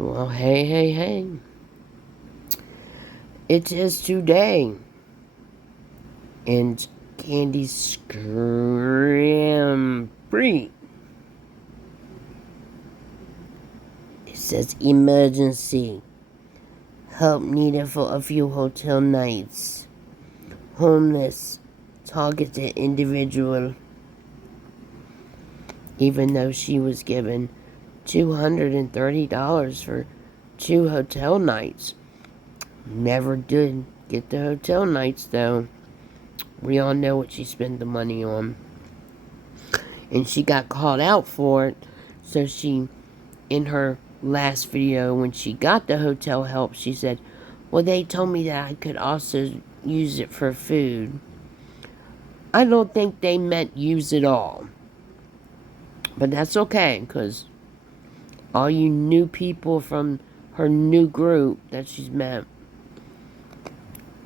Well, hey. It is today. And Candy Scrambry. It says emergency. Help needed for a few hotel nights. Homeless. Targeted individual. Even though she was given $230 for 2 hotel nights. Never did get the hotel nights though. We all know what she spent the money on. And she got called out for it. So she, in her last video, when she got the hotel help, she said, well, they told me that I could also use it for food. I don't think they meant use it all. But that's okay, because all you new people from her new group that she's met,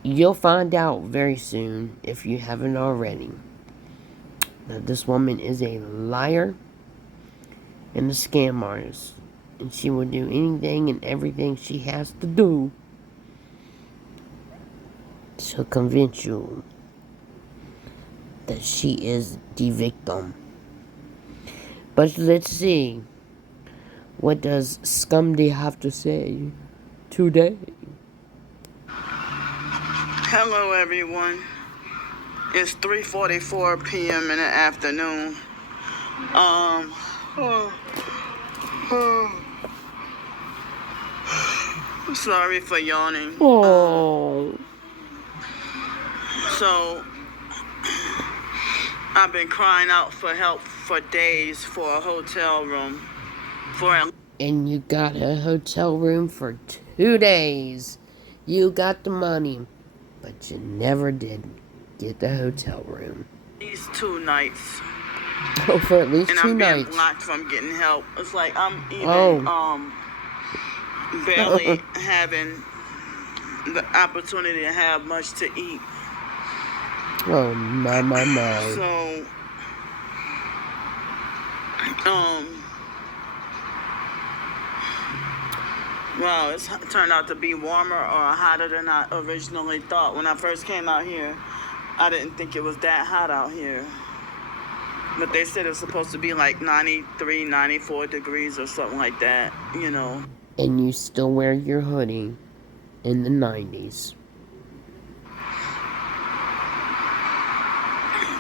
you'll find out very soon, if you haven't already, that this woman is a liar and a scam artist. And she will do anything and everything she has to do to convince you that she is the victim. But let's see. What does Scumdy have to say today? Hello everyone. It's 3:44 p.m. in the afternoon. Sorry for yawning. Oh. So I've been crying out for help for days for a hotel room. And you got a hotel room for 2 days. You got the money, but you never did get the hotel room. These 2 nights. Oh, for at least 2 nights. And I'm being blocked from getting help. It's like I'm even barely having the opportunity to have much to eat. Oh, my. So, well, it's turned out to be warmer or hotter than I originally thought. When I first came out here, I didn't think it was that hot out here. But they said it's supposed to be like 93, 94 degrees or something like that, you know. And you still wear your hoodie in the 90s.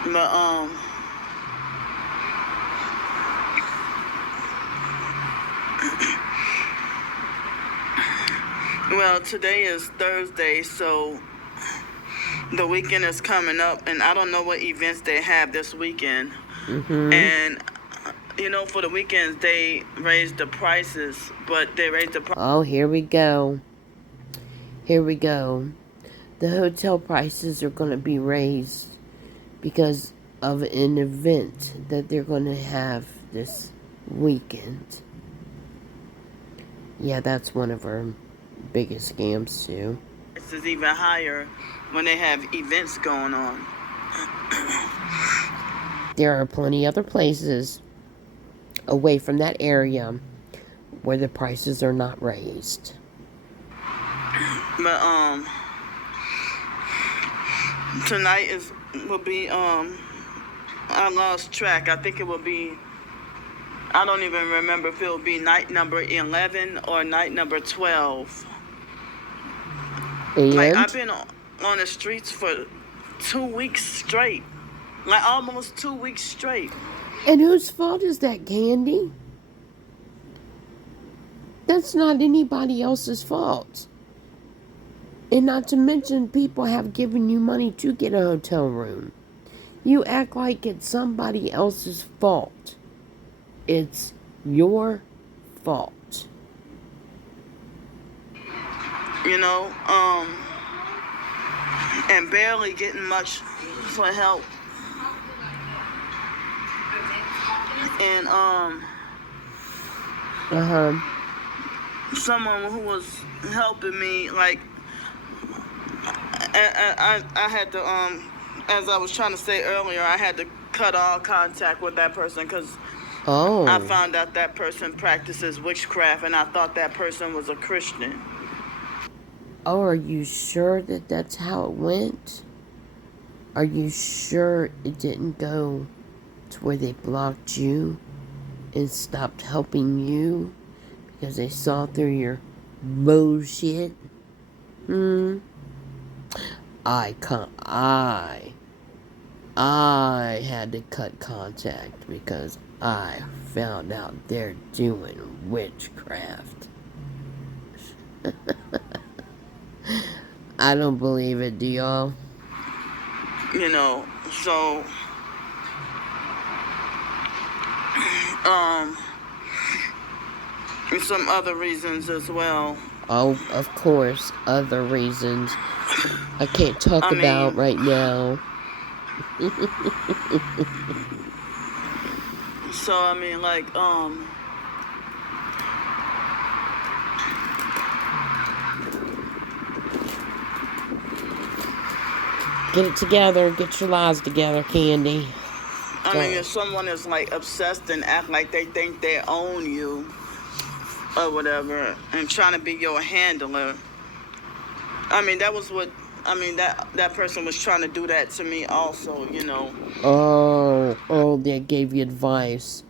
But, well, today is Thursday, so the weekend is coming up, and I don't know what events they have this weekend. Mm-hmm. And, you know, for the weekends, they raised the prices, but they raised the prices. Oh, here we go. The hotel prices are going to be raised because of an event that they're going to have this weekend. Yeah, that's one of our biggest scams, too. This is even higher when they have events going on. There are plenty other places away from that area where the prices are not raised. But tonight will be I lost track. I think it will be, I don't even remember if it will be night number 11 or night number 12. And? Like, I've been on the streets for 2 weeks straight. Like, almost 2 weeks straight. And whose fault is that, Candy? That's not anybody else's fault. And not to mention, people have given you money to get a hotel room. You act like it's somebody else's fault. It's your fault. You know, and barely getting much for help. And, someone who was helping me, like, I had to, as I was trying to say earlier, I had to cut all contact with that person because I Oh. found out that person practices witchcraft, and I thought that person was a Christian. Oh, are you sure that that's how it went? Are you sure it didn't go to where they blocked you and stopped helping you because they saw through your bullshit? Hmm. I had to cut contact because I found out they're doing witchcraft. I don't believe it, do y'all? You know, so um, and some other reasons as well. Oh, of course, other reasons I can't talk I about mean, right now. so I mean, like, Get it together, get your lies together, Candy. I mean, if God. someone is like obsessed and act like they think they own you or whatever, and trying to be your handler, I mean, that was what. I mean, that person was trying to do that to me also, you know. Oh, they gave you advice.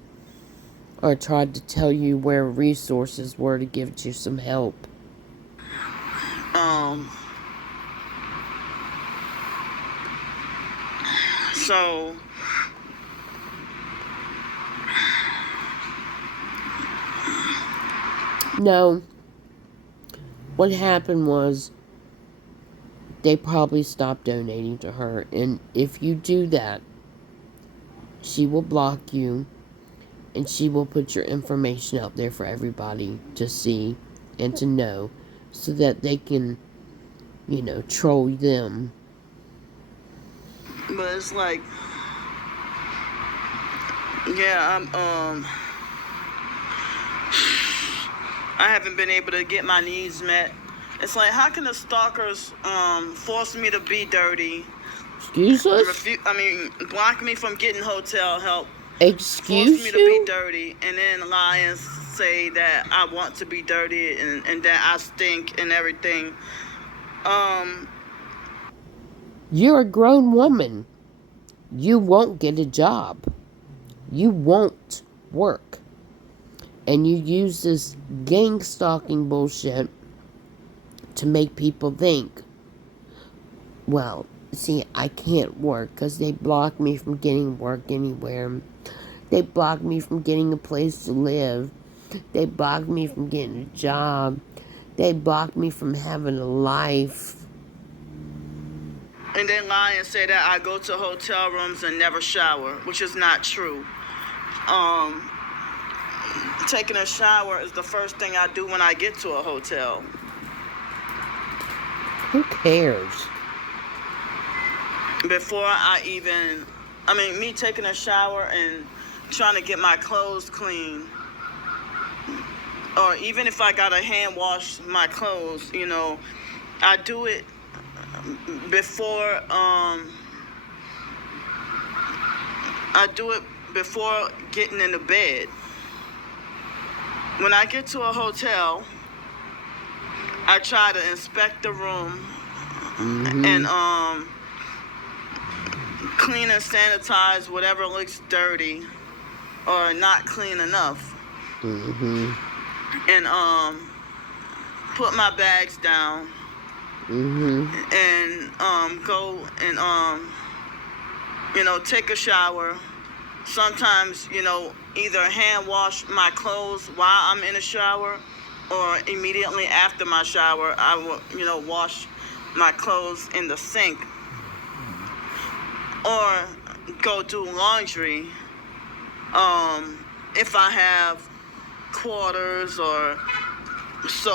Or tried to tell you where resources were to give you some help. Um, so No, what happened was they probably stopped donating to her. And if you do that, she will block you and she will put your information out there for everybody to see and to know so that they can, troll them. but it's like, yeah, I haven't been able to get my needs met. It's like, how can the stalkers force me to be dirty, Excuse us? block me from getting hotel help, force me Excuse to be you? dirty, and then lie and say that I want to be dirty and that I stink and everything. Um, You're a grown woman. You won't get a job. You won't work. And you use this gang stalking bullshit to make people think, well, see, I can't work because they block me from getting work anywhere. They block me from getting a place to live. They block me from getting a job. They block me from having a life. and then lie and say that I go to hotel rooms and never shower, which is not true. Um, Taking a shower is the first thing I do when I get to a hotel. Who cares? Before me taking a shower and trying to get my clothes clean, or even if I gotta hand wash my clothes, I do it before, I do it before getting into bed. When I get to a hotel, I try to inspect the room and clean and sanitize whatever looks dirty or not clean enough. And put my bags down and go and take a shower. Sometimes, either hand wash my clothes while I'm in a shower, or immediately after my shower, I will, wash my clothes in the sink, or go do laundry. If I have quarters or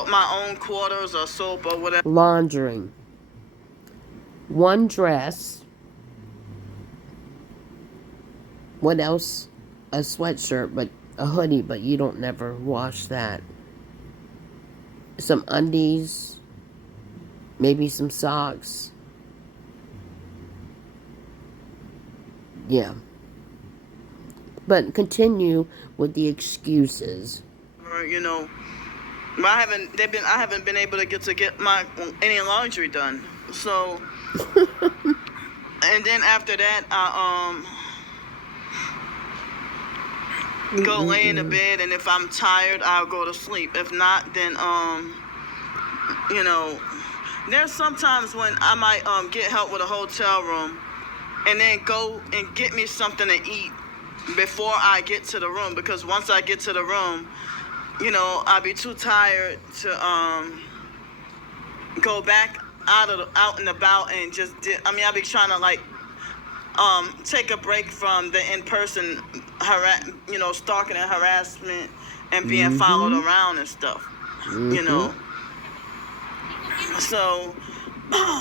my own quarters or soap or whatever. Laundering. One dress. What else? A sweatshirt, but a hoodie, but you don't never wash that. Some undies. Maybe some socks. Yeah. But continue with the excuses. Or, you know, but I haven't been able to get my any laundry done. So, and then after that, I go lay in the bed, and if I'm tired, I'll go to sleep. If not, then you know, there's sometimes when I might get help with a hotel room, and then go and get me something to eat before I get to the room, because once I get to the room, you know, I'll be too tired to go back out and about and just I'll be trying to like take a break from the in-person stalking and harassment and being followed around and stuff. You know. So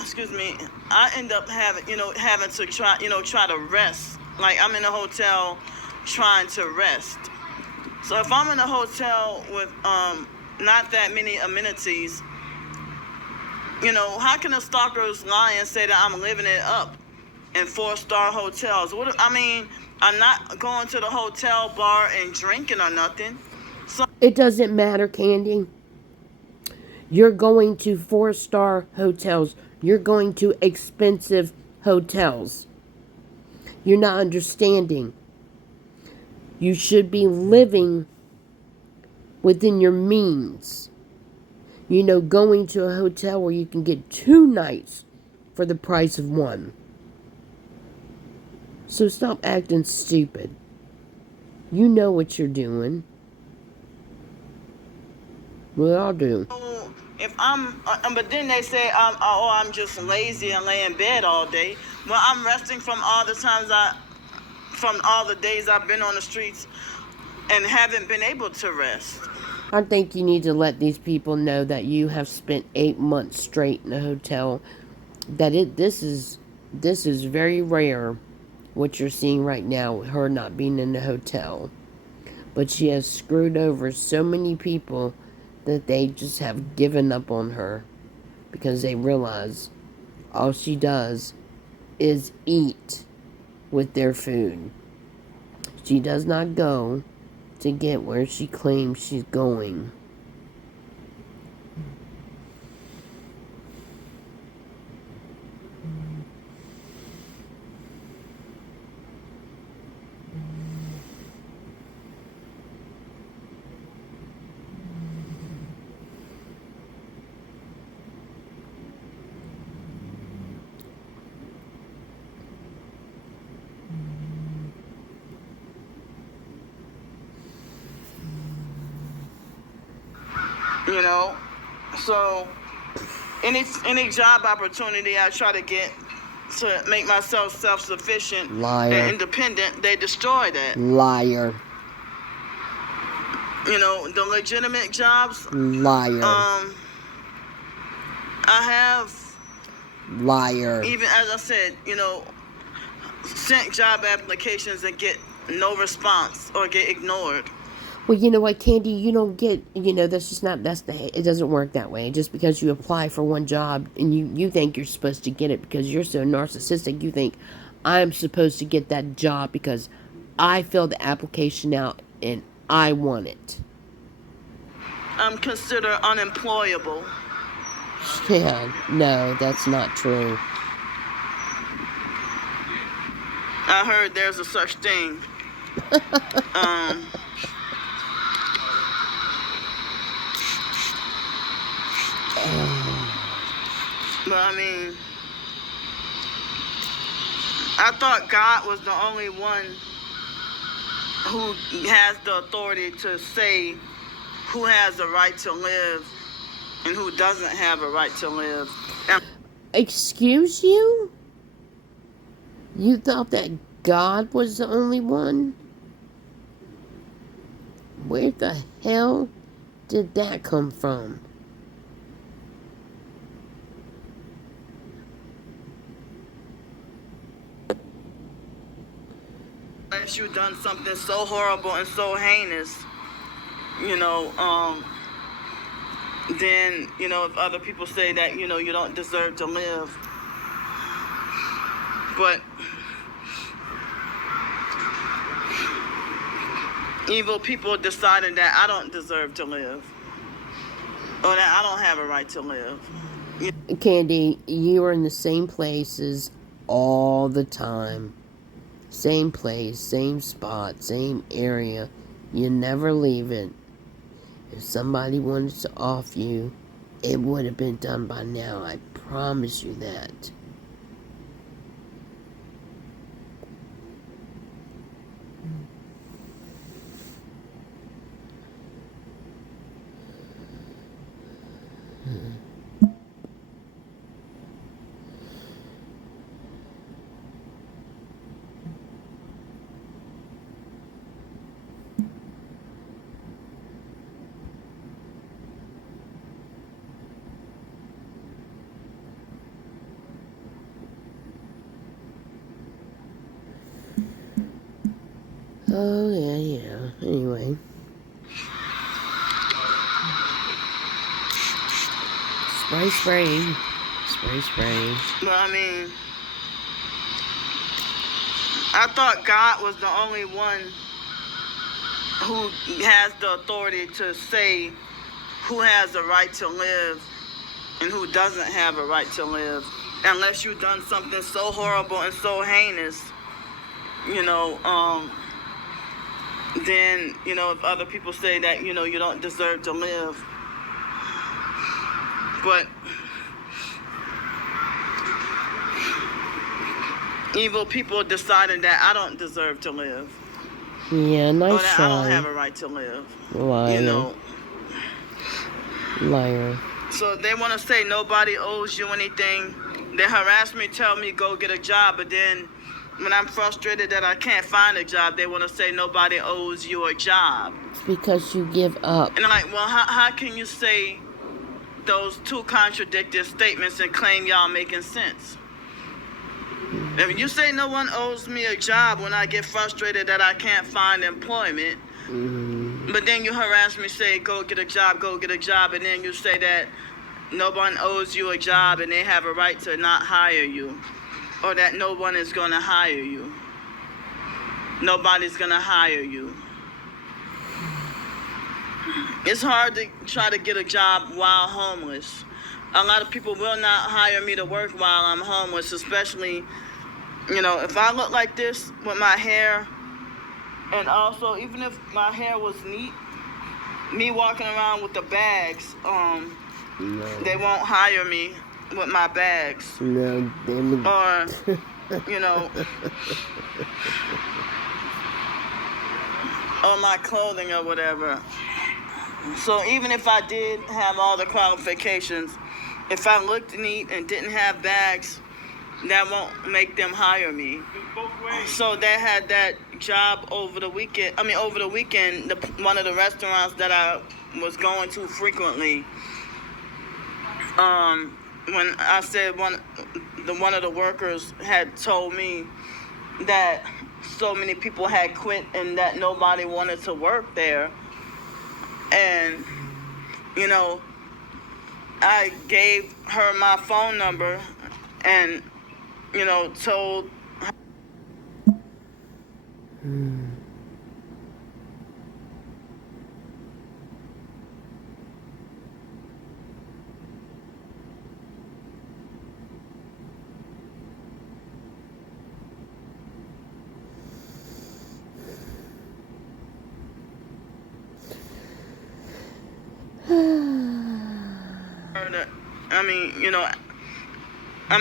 excuse me, I end up having to try to rest. Like, I'm in a hotel trying to rest. So if I'm in a hotel with not that many amenities, you know, how can the stalkers lie and say that I'm living it up in 4-star hotels? I'm not going to the hotel bar and drinking or nothing. So It doesn't matter, Candy. You're going to 4-star hotels. You're going to expensive hotels. You're not understanding. You should be living within your means. You know, going to a hotel where you can get 2 nights for the price of 1. So stop acting stupid. You know what you're doing. We all do. if but then they say I'm just lazy and lay in bed all day. Well, I'm resting from all the days I've been on the streets and haven't been able to rest. I think you need to let these people know that you have spent 8 months straight in a hotel. That this is very rare. What you're seeing right now, her not being in the hotel. But she has screwed over so many people that they just have given up on her because they realize all she does is eat with their food. She does not go to get where she claims she's going. You know, so any job opportunity I try to get to make myself self-sufficient and independent, they destroy that. Liar. You know, the legitimate jobs. Liar. I have. Liar. Even as I said, you know, sent job applications and get no response or get ignored. Well, you know what, Candy, you don't get, it doesn't work that way. Just because you apply for one job and you think you're supposed to get it because you're so narcissistic, you think, I'm supposed to get that job because I filled the application out and I want it. I'm considered unemployable. Yeah, no, that's not true. I heard there's a such thing. But I thought God was the only one who has the authority to say who has the right to live and who doesn't have a right to live. Excuse you? You thought that God was the only one? Where the hell did that come from? Unless you've done something so horrible and so heinous, then, if other people say that, you don't deserve to live. But Evil people deciding that I don't deserve to live, or that I don't have a right to live. Candy, you are in the same places all the time. Same place, same spot, same area. You never leave it. If somebody wanted to off you, it would have been done by now. I promise you that. Oh, yeah. Anyway. Spray. But I mean, I thought God was the only one who has the authority to say who has the right to live and who doesn't have a right to live, unless you've done something so horrible and so heinous, then, if other people say that, you don't deserve to live. But evil people deciding that I don't deserve to live. Yeah, nice or that try. I don't have a right to live. Liar. Liar. So they want to say nobody owes you anything. They harass me, tell me go get a job, but then when I'm frustrated that I can't find a job, they want to say nobody owes you a job. It's because you give up. And I'm like, well, how can you say those two contradictory statements and claim y'all making sense? If you say no one owes me a job when I get frustrated that I can't find employment, but then you harass me, say go get a job, and then you say that no one owes you a job and they have a right to not hire you, or that no one is going to hire you. Nobody's going to hire you. It's hard to try to get a job while homeless. A lot of people will not hire me to work while I'm homeless, especially, if I look like this with my hair, and also even if my hair was neat, me walking around with the bags, No. they won't hire me with my bags. No, damn it. Or, or my clothing or whatever. So even if I did have all the qualifications, if I looked neat and didn't have bags, that won't make them hire me. So they had that job over the weekend. One of the restaurants that I was going to frequently. When I said one of the workers had told me that so many people had quit and that nobody wanted to work there, and I gave her my phone number and told her.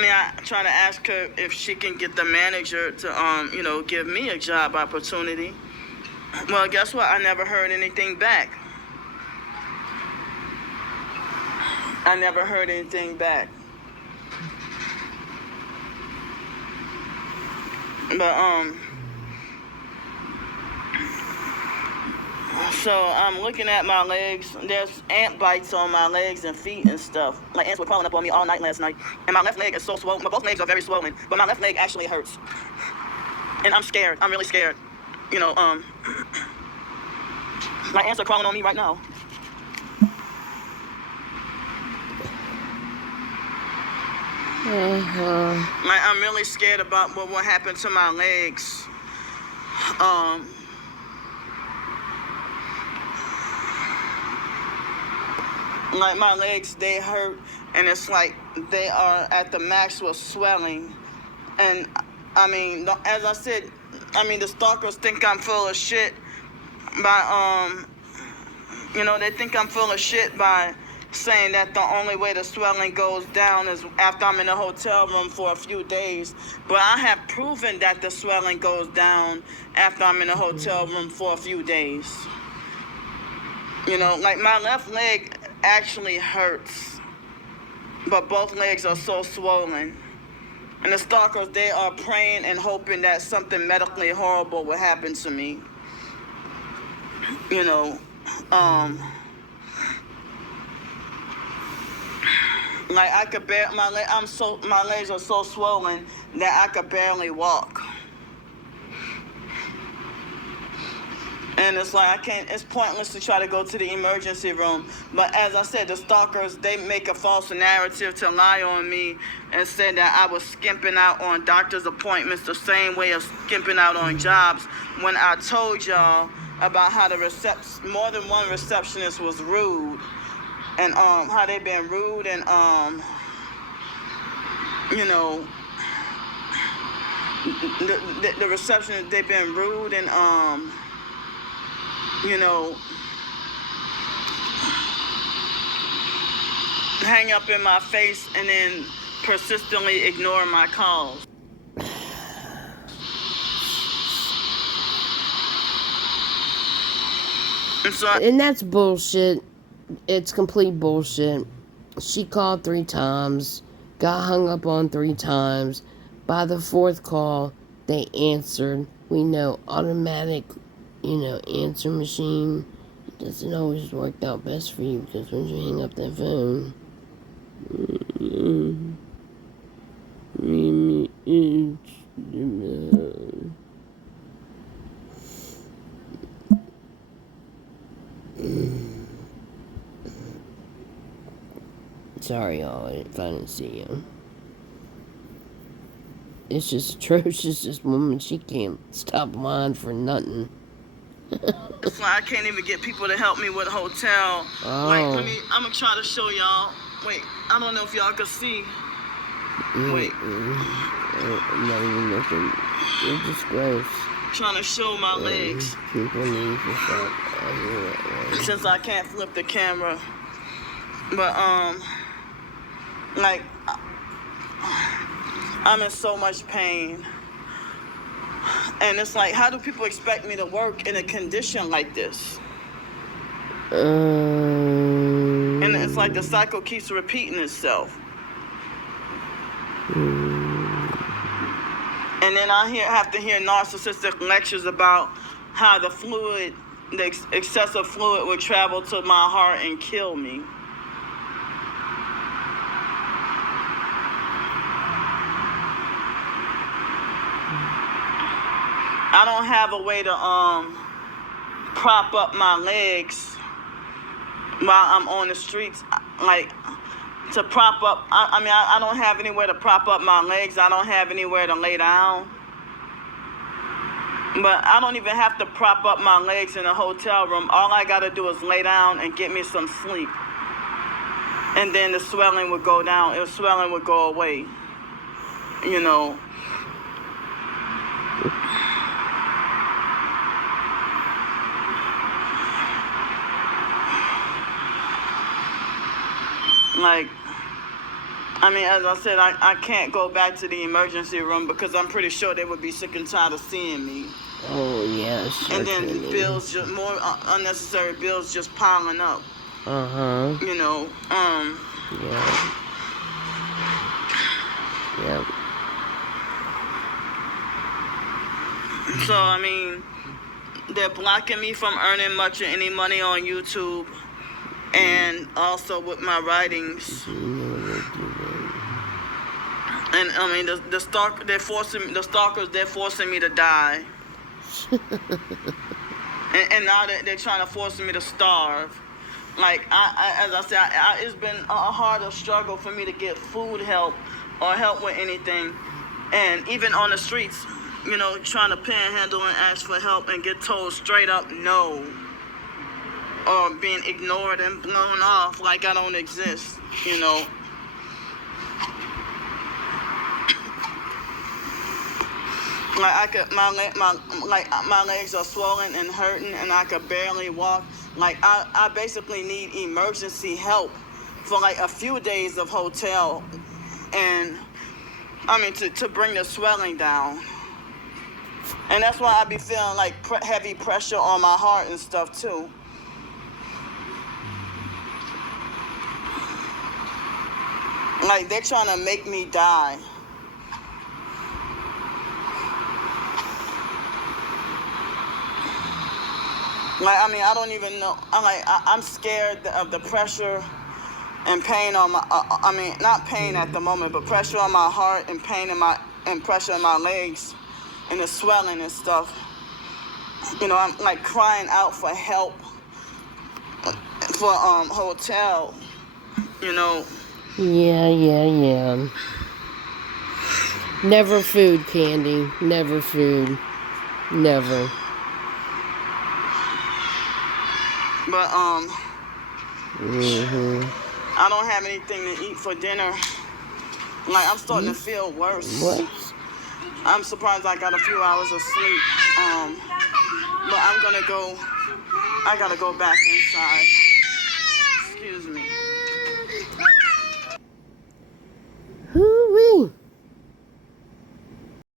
I try to ask her if she can get the manager to, give me a job opportunity. Well, guess what? I never heard anything back. But, so I'm looking at my legs. There's ant bites on my legs and feet and stuff. Like ants were crawling up on me all night last night. And my left leg is so swollen. Both legs are very swollen, but my left leg actually hurts. And I'm scared. I'm really scared. My ants are crawling on me right now. I'm really scared about what will happen to my legs. Like my legs, they hurt, and it's like they are at the max with swelling. And I mean, as I said, I mean, the stalkers think I'm full of shit by they think I'm full of shit by saying that the only way the swelling goes down is after I'm in a hotel room for a few days. But I have proven that the swelling goes down after I'm in a hotel room for a few days. Like my left leg actually hurts, but both legs are so swollen. And the stalkers, they are praying and hoping that something medically horrible will happen to me. Like I could bear my legs are so swollen that I could barely walk. And it's like it's pointless to try to go to the emergency room. But as I said, the stalkers, they make a false narrative to lie on me and say that I was skimping out on doctor's appointments the same way of skimping out on jobs, when I told y'all about how more than one receptionist was rude, and how they been rude, and the receptionist, they've been rude, and hang up in my face and then persistently ignore my calls. And that's bullshit. It's complete bullshit. She called 3 times, got hung up on 3 times. By the 4th call, they answered. We know automatic, answer machine doesn't always work out best for you, because when you hang up that phone, sorry y'all if I didn't see you. It's just atrocious, this woman. She can't stop lying for nothing. It's like I can't even get people to help me with a hotel. Oh. Wait, I'm gonna try to show y'all. Wait, I don't know if y'all can see. Wait. I'm not even looking. It's just gross. Trying to show my legs. People need to stop. Since I can't flip the camera. But, like, I'm in so much pain. And it's like, how do people expect me to work in a condition like this? And it's like the cycle keeps repeating itself. And then I have to hear narcissistic lectures about how the excessive fluid would travel to my heart and kill me. I don't have a way to prop up my legs while I'm on the streets, like to prop up. I don't have anywhere to prop up my legs. I don't have anywhere to lay down. But I don't even have to prop up my legs in a hotel room. All I gotta do is lay down and get me some sleep, and then the swelling would go down. The swelling would go away. Like, as I said, I can't go back to the emergency room because I'm pretty sure they would be sick and tired of seeing me. Oh, yes. And then bills, more unnecessary bills just piling up. Uh-huh. Yeah. Yep. So, they're blocking me from earning much or any money on YouTube. And also with my writings. And the stalkers, they're forcing me to die. and now they're trying to force me to starve. Like as I said, it's been a harder struggle for me to get food help or help with anything. And even on the streets, trying to panhandle and ask for help and get told straight up no. or being ignored and blown off like I don't exist, you know. Like my legs are swollen and hurting, and I could barely walk. Like I basically need emergency help for like a few days of hotel, and I mean to bring the swelling down. And that's why I be feeling like heavy pressure on my heart and stuff too. Like they're trying to make me die. Like, I mean, I don't even know. I'm scared of the pressure and pain on my. I mean, not pain at the moment, but pressure on my heart and pain and pressure in my legs, and the swelling and stuff. You know, I'm like crying out for help for hotel. You know. Yeah. Never food, Candy. Never food. Never. But I don't have anything to eat for dinner. Like I'm starting to feel worse. What? I'm surprised I got a few hours of sleep. But I gotta go back inside. Excuse me.